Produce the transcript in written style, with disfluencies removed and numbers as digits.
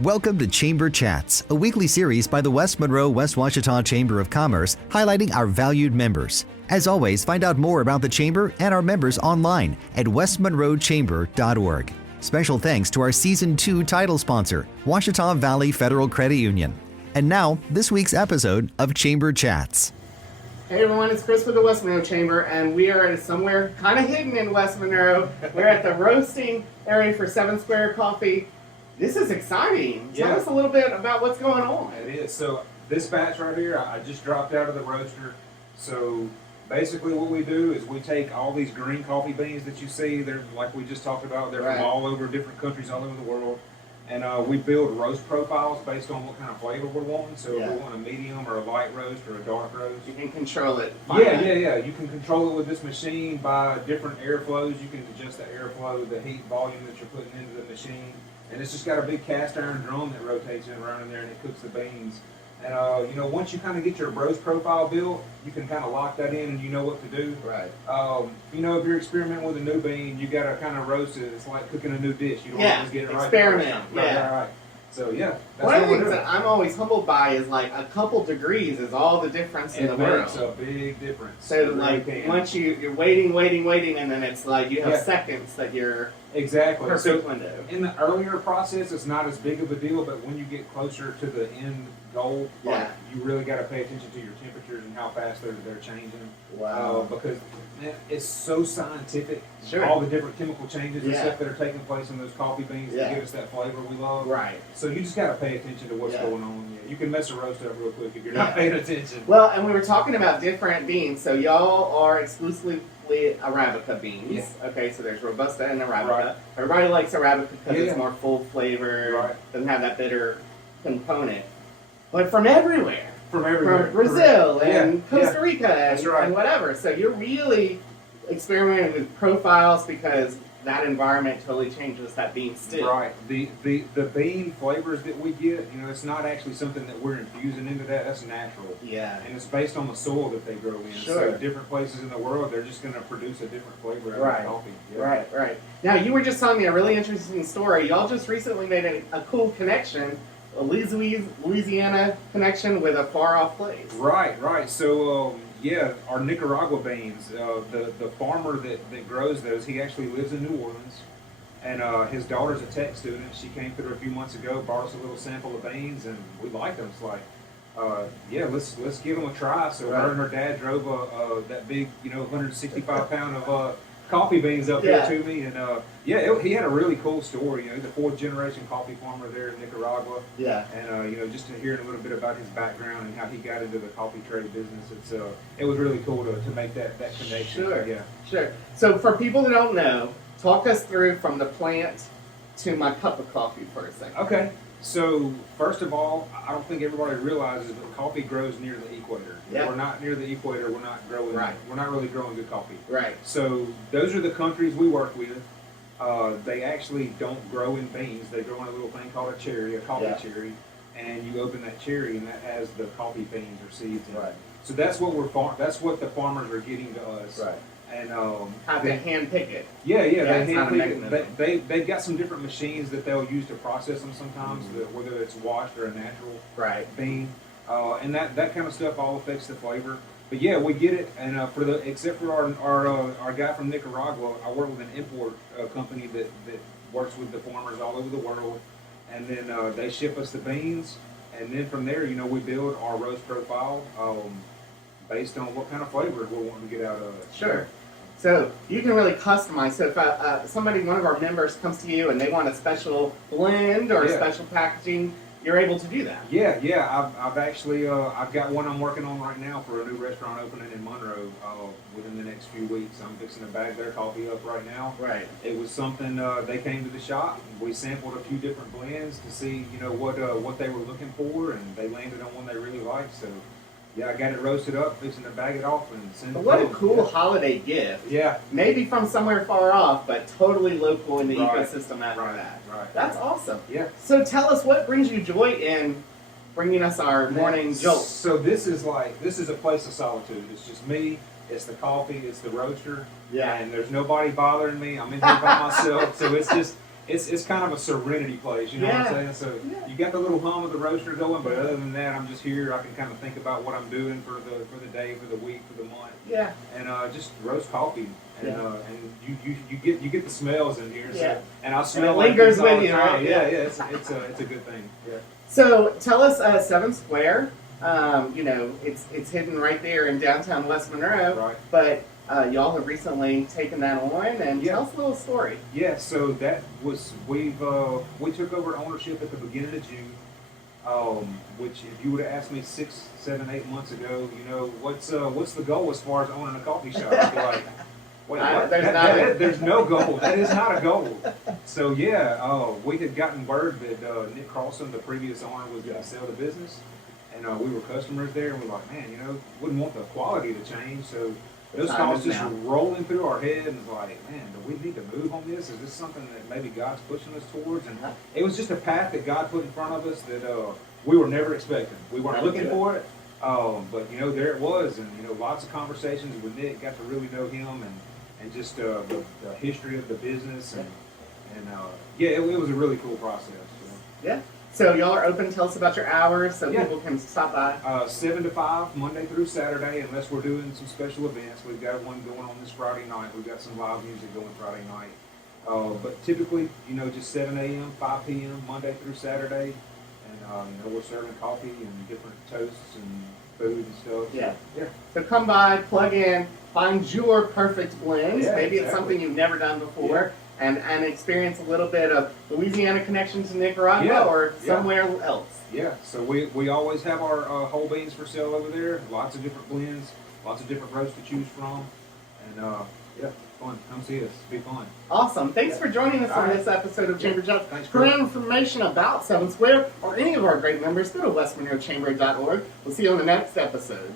Welcome to Chamber Chats, a weekly series by the West Monroe, West Ouachita Chamber of Commerce, highlighting our valued members. As always, find out more about the Chamber and our members online at westmonroechamber.org. Special thanks to our Season 2 title sponsor, Ouachita Valley Federal Credit Union. And now, this week's episode of Chamber Chats. Hey everyone, it's Chris with the West Monroe Chamber, and we are somewhere kind of hidden in West Monroe. We're at the roasting area for 7 Square Coffee. This is exciting. Tell us a little bit about what's going on. It is. So this batch right here, I just dropped out of the roaster. So basically what we do is we take all these green coffee beans that you see, they're like we just talked about, they're from all over different countries all over the world. And we build roast profiles based on what kind of flavor we're wanting. So if we want a medium or a light roast or a dark roast. You can control it. Yeah. You can control it with this machine by different airflows. You can adjust the airflow, the heat volume that you're putting into the machine. And it's just got a big cast iron drum that rotates in around in there and it cooks the beans. And once you kind of get your roast profile built, you can kind of lock that in and you know what to do. Right. If you're experimenting with a new bean, you got to kind of roast it. It's like cooking a new dish. You don't always get it right. Experiment. Right. So that's one of the things that I'm always humbled by is like a couple degrees is all the difference in the world. It makes a big difference. So like once you're waiting, and then it's like you have seconds that you're perfect window. In the earlier process, it's not as big of a deal, but when you get closer to the end goal, you really got to pay attention to your temperatures and how fast they're changing. Wow. Because it's so scientific. Sure. All the different chemical changes and stuff that are taking place in those coffee beans to give us that flavor we love. Right. So you just got to pay attention to what's going on. Yeah. You can mess a roast up real quick if you're not paying attention. Well, and we were talking about different beans. So y'all are exclusively Arabica beans. Yeah. Okay, so there's Robusta and Arabica. Right. Everybody likes Arabica because it's more full flavor, doesn't have that bitter component. But from everywhere. From Brazil and Costa Rica and whatever. So you're really experimenting with profiles because that environment totally changes that bean still. Right. The bean flavors that we get, it's not actually something that we're infusing into that. That's natural. Yeah. And it's based on the soil that they grow in. Sure. So different places in the world, they're just going to produce a different flavor out of coffee. Yeah. Right. Now, you were just telling me a really interesting story. Y'all just recently made a cool connection, a Louisiana connection with a far-off place. Right. So, our Nicaragua beans, the farmer that grows those, he actually lives in New Orleans. And his daughter's a tech student. She came through a few months ago, brought us a little sample of beans, and we liked them. It's like, let's give them a try. So her and her dad drove that big, 165 pound of coffee beans up here to me, and he had a really cool story. The 4th generation coffee farmer there in Nicaragua. Yeah. And just to hear a little bit about his background and how he got into the coffee trade business, it was really cool to make that connection. Sure. So for people that don't know, talk us through from the plant to my cup of coffee for a second. Okay. So first of all, I don't think everybody realizes, but coffee grows near the equator. Yeah. We're not near the equator. We're not growing. Right. We're not really growing good coffee. Right. So those are the countries we work with. They actually don't grow in beans. They grow in a little thing called a cherry, a coffee cherry, and you open that cherry and that has the coffee beans or seeds in it. So that's what that's what the farmers are getting to us. Right. And how they hand pick it. Yeah, they hand pick it. They've got some different machines that they'll use to process them sometimes, whether it's washed or a natural bean, and that kind of stuff all affects the flavor. But we get it, and except for our guy from Nicaragua, I work with an import company that works with the farmers all over the world, and then they ship us the beans, and then from there, we build our roast profile based on what kind of flavor we're wanting to get out of it. Sure. So you can really customize. So if one of our members comes to you and they want a special blend or special packaging, you're able to do that. Yeah. I've actually I've got one I'm working on right now for a new restaurant opening in Monroe within the next few weeks. I'm fixing to bag their coffee up right now. Right. It was something they came to the shop. We sampled a few different blends to see what they were looking for, and they landed on one they really liked. So. Yeah, I got it roasted up, fixing to bag it off and send it. What a cool holiday gift. Yeah. Maybe from somewhere far off, but totally local in the ecosystem after that. Right. That's awesome. Yeah. So tell us, what brings you joy in bringing us our morning jolt? So this is a place of solitude. It's just me, it's the coffee, it's the roaster. Yeah. And there's nobody bothering me. I'm in here by myself. So it's just it's kind of a serenity place, you know what I'm saying? So you got the little hum of the roaster going, but other than that, I'm just here. I can kind of think about what I'm doing for the day, for the week, for the month. Yeah. And just roast coffee, and you get the smells in here. So, and I'll smell it lingers like this all with the you, time. right? Yeah, it's a good thing. Yeah. So tell us, 7 Square. You know, it's hidden right there in downtown West Monroe. Right. But y'all have recently taken that on, and tell us a little story. Yeah, so that was we took over ownership at the beginning of June. Which if you would have asked me 6, 7, 8 months ago, you know, what's the goal as far as owning a coffee shop? I'd be like, wait, what? There's no goal. That is not a goal. So we had gotten word that Nick Carlson, the previous owner, was going to sell the business, and we were customers there, and we were like, man, you know, wouldn't want the quality to change, so. Those thoughts just rolling through our head, and it's like, man, do we need to move on this? Is this something that maybe God's pushing us towards? And it was just a path that God put in front of us that we were never expecting. We weren't looking for it, but you know, there it was, and you know, lots of conversations with Nick. Got to really know him, and just the history of the business, and it was a really cool process. Yeah. So y'all are open. Tell us about your hours so people can stop by. 7 to 5, Monday through Saturday, unless we're doing some special events. We've got one going on this Friday night. We've got some live music going Friday night. But typically, you know, just 7 a.m., 5 p.m., Monday through Saturday. And, you know, we're serving coffee and different toasts and food and stuff. Yeah. Yeah. So come by, plug in, find your perfect blends. Yeah, Maybe it's something you've never done before. Yeah. And experience a little bit of Louisiana connection to Nicaragua or somewhere else. Yeah, so we always have our whole beans for sale over there. Lots of different blends, lots of different roasts to choose from. And fun. Come see us. Be fun. Awesome. Thanks for joining us on this episode of Chamber Chats. Thanks, for more information about 7 Square or any of our great members, go to westmonroechamber.org. We'll see you on the next episode.